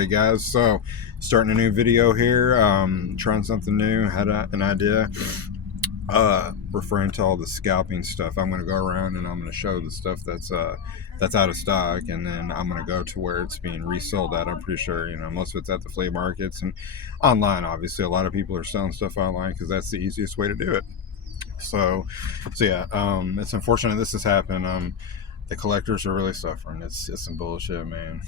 Alrighty guys, so starting a new video here, trying something new. Had an idea, referring to all the scalping stuff. I'm going to go around and I'm going to show the stuff that's out of stock, and then I'm going to go to where it's being resold at. I'm pretty sure, most of it's at the flea markets and online. Obviously, a lot of people are selling stuff online because that's the easiest way to do it. So yeah, it's unfortunate this has happened. The collectors are really suffering. It's some bullshit, man.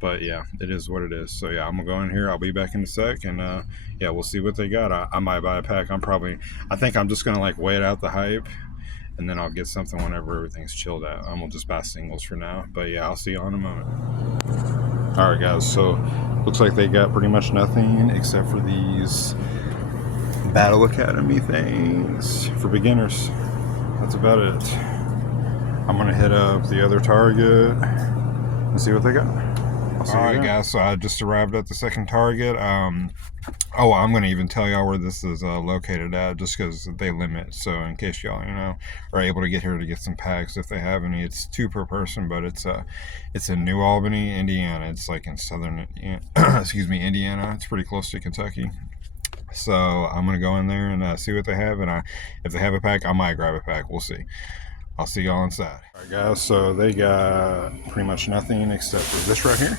But yeah, it is what it is. So yeah, I'm gonna go in here. I'll be back in a sec, and yeah, we'll see what they got. I might buy a pack. I think I'm just gonna like wait out the hype, and then I'll get something whenever everything's chilled out. I'm gonna just buy singles for now. But yeah, I'll see you in a moment. All right, guys. So looks like they got pretty much nothing except for these Battle Academy things for beginners. That's about it. I'm gonna hit up the other Target and see what they got. Alright guys, so I just arrived at the second Target. I'm gonna even tell y'all where this is located at, just because they limit. So in case y'all are able to get here to get some packs, if they have any. It's 2 per person, but it's in New Albany, Indiana. It's like in southern Indiana. It's pretty close to Kentucky. So I'm gonna go in there and see what they have, and if they have a pack, I might grab a pack. We'll see. I'll see y'all inside. Alright guys, so they got pretty much nothing except for this right here.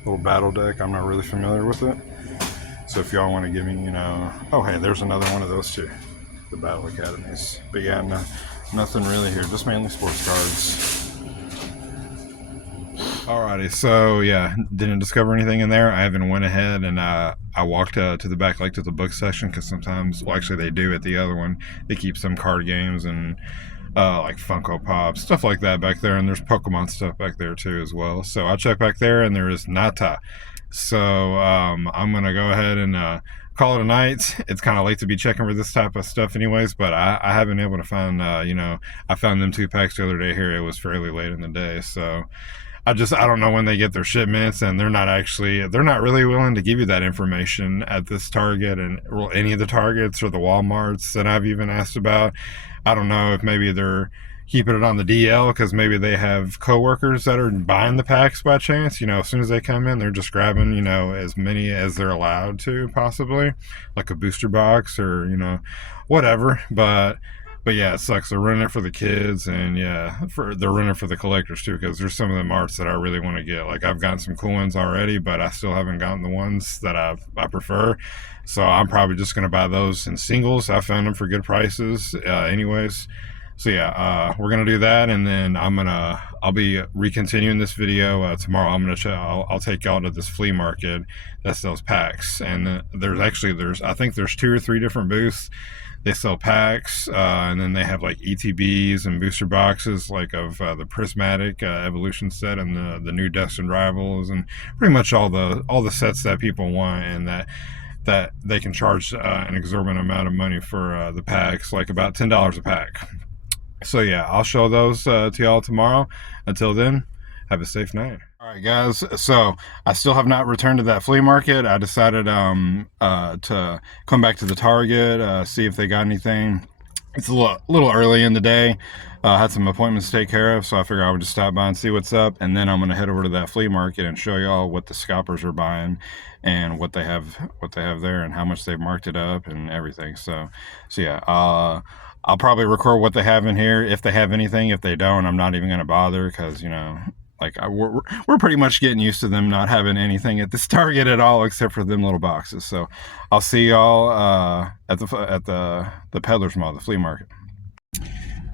Little battle deck. I'm not really familiar with it. So if y'all want to give me, oh hey, there's another one of those too. The Battle Academies. But yeah, nothing really here. Just mainly sports cards. Alrighty, so yeah, didn't discover anything in there. I even went ahead and I walked to the back, like to the book section, because sometimes, well actually they do at the other one, they keep some card games and like Funko Pops, stuff like that back there, and there's Pokemon stuff back there too as well. So I checked back there and there is nada. So I'm gonna go ahead and call it a night. It's kind of late to be checking for this type of stuff anyways, but I haven't been able to find, I found them 2 packs the other day here. It was fairly late in the day, so I don't know when they get their shipments, and they're not really willing to give you that information at this Target and any of the Targets or the Walmarts that I've even asked about. I don't know if maybe they're keeping it on the DL because maybe they have coworkers that are buying the packs by chance. As soon as they come in, they're just grabbing, as many as they're allowed to, possibly, like a booster box or, whatever. But yeah, it sucks. They're running it for the kids, and yeah, they're running it for the collectors too, because there's some of them arts that I really want to get. Like, I've gotten some cool ones already, but I still haven't gotten the ones that I prefer. So I'm probably just going to buy those in singles. I found them for good prices anyways. So yeah, we're going to do that, and then I'll be recontinuing this video tomorrow. I'll take y'all to this flea market that sells packs, and I think there's 2 or 3 different booths. They sell packs, and then they have like ETBs and booster boxes, like of the Prismatic Evolution set and the new Destined Rivals, and pretty much all the sets that people want, and that they can charge an exorbitant amount of money for the packs, like about $10 a pack. So yeah, I'll show those to y'all tomorrow. Until then, have a safe night. Alright guys, so I still have not returned to that flea market. I decided to come back to the Target, see if they got anything. It's a little early in the day. I had some appointments to take care of, so I figured I would just stop by and see what's up, and then I'm going to head over to that flea market and show y'all what the scalpers are buying and what they have there and how much they've marked it up and everything. So yeah, I'll probably record what they have in here, if they have anything. If they don't, I'm not even going to bother, because we're pretty much getting used to them not having anything at this Target at all except for them little boxes. So I'll see y'all at the Peddler's Mall, the flea market.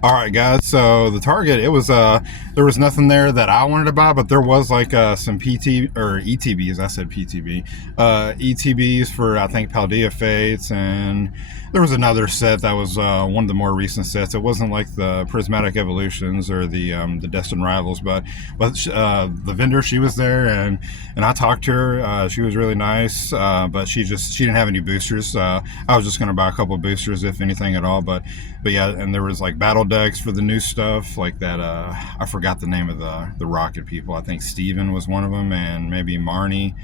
All right guys, so the Target, it was there was nothing there that I wanted to buy, but there was like some ETBs. I said PTB, ETBs for, I think, Paldea Fates, and there was another set that was one of the more recent sets. It wasn't like the Prismatic Evolutions or the Destined Rivals, but the vendor, she was there, and I talked to her. She was really nice, but she didn't have any boosters. I was just gonna buy a couple of boosters, if anything at all. But yeah, and there was like battle decks for the new stuff, like that. I forgot the name of the Rocket people. I think Steven was one of them, and maybe Marnie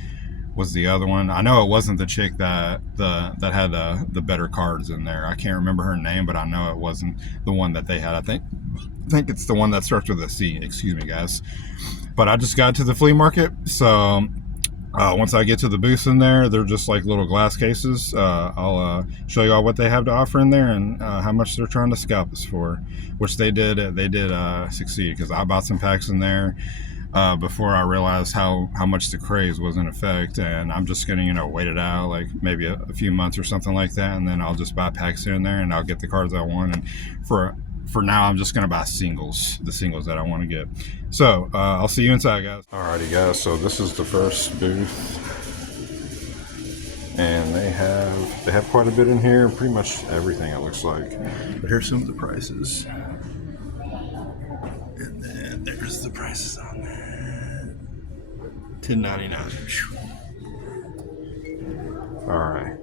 was the other one. I know it wasn't the chick that had the better cards in there. I can't remember her name, but I know it wasn't the one that they had. I think it's the one that starts with a C. Excuse me, guys. But I just got to the flea market, so Once I get to the booths in there, they're just like little glass cases. I'll show you all what they have to offer in there and how much they're trying to scalp us for, which they did. They did succeed because I bought some packs in there before I realized how much the craze was in effect, and I'm just gonna wait it out like maybe a few months or something like that, and then I'll just buy packs here and there, and I'll get the cards I want. And for now, I'm just gonna buy singles, the singles that I want to get. So I'll see you inside, guys. Alrighty, guys. So this is the first booth, and they have quite a bit in here. Pretty much everything, it looks like. But here's some of the prices, and then there's the prices on that. $10.99. All right.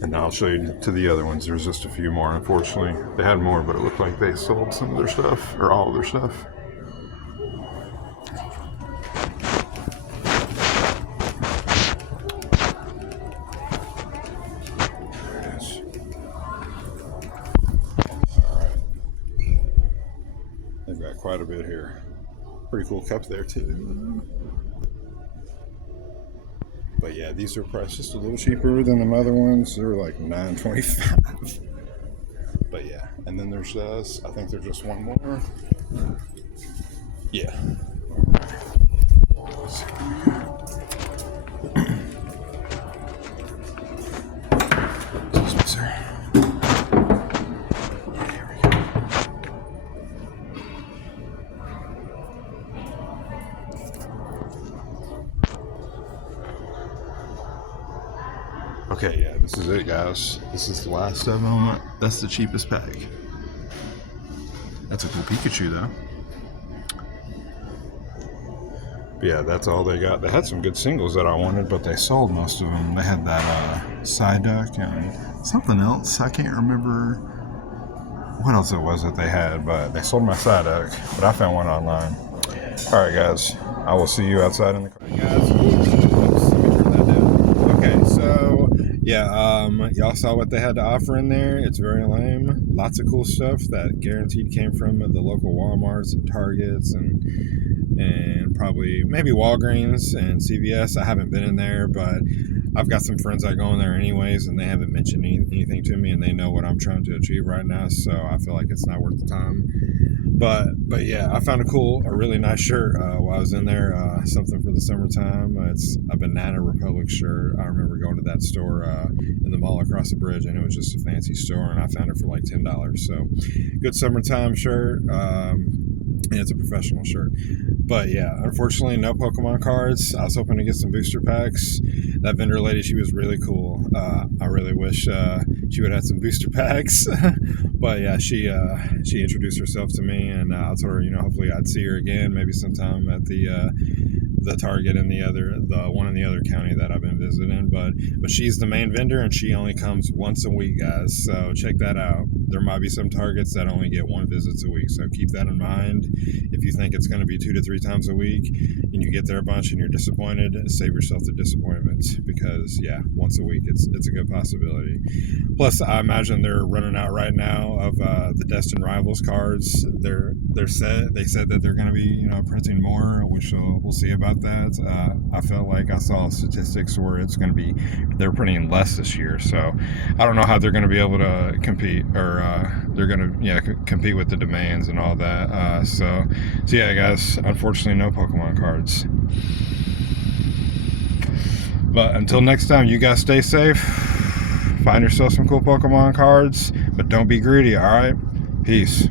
And now I'll show you to the other ones. There's just a few more, unfortunately. They had more, but it looked like they sold some of their stuff, or all of their stuff. There it is. All right. They've got quite a bit here. Pretty cool cup there, too. But yeah, these are priced just a little cheaper than the other ones. They're like $9.25. But yeah, and then there's this. I think there's just one more. Yeah. Excuse me, sir. Yeah, here we go. Okay, yeah, this is it, guys. This is the last of them. That's the cheapest pack. That's a cool Pikachu, though. But yeah, that's all they got. They had some good singles that I wanted, but they sold most of them. They had that Psyduck and something else. I can't remember what else it was that they had, but they sold my Psyduck. But I found one online. All right, guys. I will see you outside in the car. Guys, oops, let me turn that down. Okay, so yeah, y'all saw what they had to offer in there. It's very lame. Lots of cool stuff that guaranteed came from the local Walmarts and Targets and probably maybe Walgreens and CVS. I haven't been in there, but I've got some friends that go in there anyways, and they haven't mentioned anything to me, and they know what I'm trying to achieve right now, so I feel like it's not worth the time. But yeah, I found a really nice shirt while I was in there. Something for the summertime. It's a Banana Republic shirt. I remember going to that store in the mall across the bridge, and it was just a fancy store, and I found it for like $10. So good summertime shirt. And it's a professional shirt. But yeah, unfortunately, no Pokemon cards. I was hoping to get some booster packs. That vendor lady, she was really cool. I really wish she would have had some booster packs. But yeah, she introduced herself to me, and I told her, hopefully I'd see her again, maybe sometime at the Target in the one in the other county that I've been visiting. But she's the main vendor, and she only comes once a week, guys. So check that out. There might be some Targets that only get one visit a week, so keep that in mind. If you think it's going to be 2 to 3 times a week and you get there a bunch and you're disappointed, save yourself the disappointment, because yeah, once a week it's a good possibility. Plus, I imagine they're running out right now of the Destined Rivals cards. They said that they're going to be printing more, which we'll see about that. I felt like I saw statistics where they're printing less this year, so I don't know how they're going to be able to compete, or they're going to compete with the demands and all that. So yeah, guys, unfortunately no Pokemon cards. But until next time, you guys stay safe, find yourself some cool Pokemon cards, but don't be greedy. All right, peace.